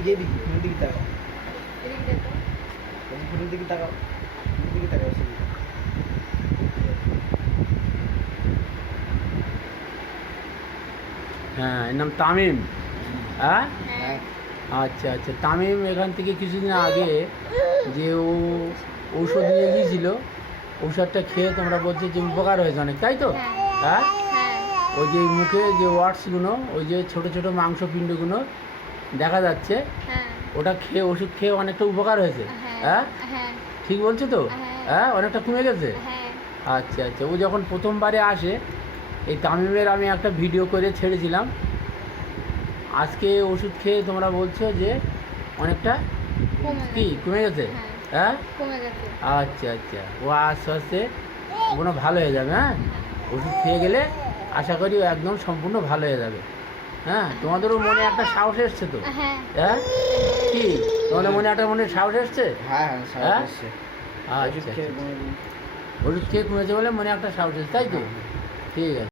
এদিকে এদিকে ফোনের দিকে তাকাও, এদিকে দেখো। ফোনের দিকে তাকাও, ফোনের দিকে তাকাও সেদিকে। হ্যাঁ, এর নাম তামিম। হ্যাঁ, হ্যাঁ। আচ্ছা আচ্ছা। তামিম এখান থেকে কিছুদিন আগে যে ঔষধ নিয়ে গিয়েছিল, ঔষধটা খেয়ে তোমরা বলছো যে উপকার হয়েছে অনেক, তাই তো? হ্যাঁ, হ্যাঁ। ওই যে মুখে যে ওয়ার্ডসগুলো, ওই যে ছোট ছোট মাংসপিণ্ডগুলো দেখা যাচ্ছে, হ্যাঁ। ওটা খেয়ে, ওষুধ খেয়ে অনেকটা উপকার হয়েছে। হ্যাঁ, হ্যাঁ। ঠিক বলছো তো? হ্যাঁ। হ্যাঁ, অনেকটা কমে গেছে। হ্যাঁ। আচ্ছা আচ্ছা। ও যখন প্রথমবারে আসে, এই তামিমের আমি একটা ভিডিও করে ছেড়েছিলাম। আজকে ওষুধ খেয়ে তোমরা বলছো যে অনেকটা কি কমে গেছে? হ্যাঁ, কমে গেছে। আচ্ছা আচ্ছা। ও আস্তে আস্তে কোনো ভালো হয়ে যাবে। হ্যাঁ, ওষুধ খেয়ে গেলে আশা করি ও একদম সম্পূর্ণ ভালো হয়ে যাবে। হ্যাঁ, তোমাদেরও মনে একটা সাহস এসছে তো? হ্যাঁ। হ্যাঁ, কি তোমাদের মনে একটা মনে সাহস এসছে? হ্যাঁ হ্যাঁ, হ্যাঁ? সাহস এসছে। আচ্ছা ওষুধ আচ্ছা। খেয়ে কোনো- ওষুধ খেয়ে কমেছে বলে মনে একটা সাহস এসছে, তাই তো? ঠিক আছে।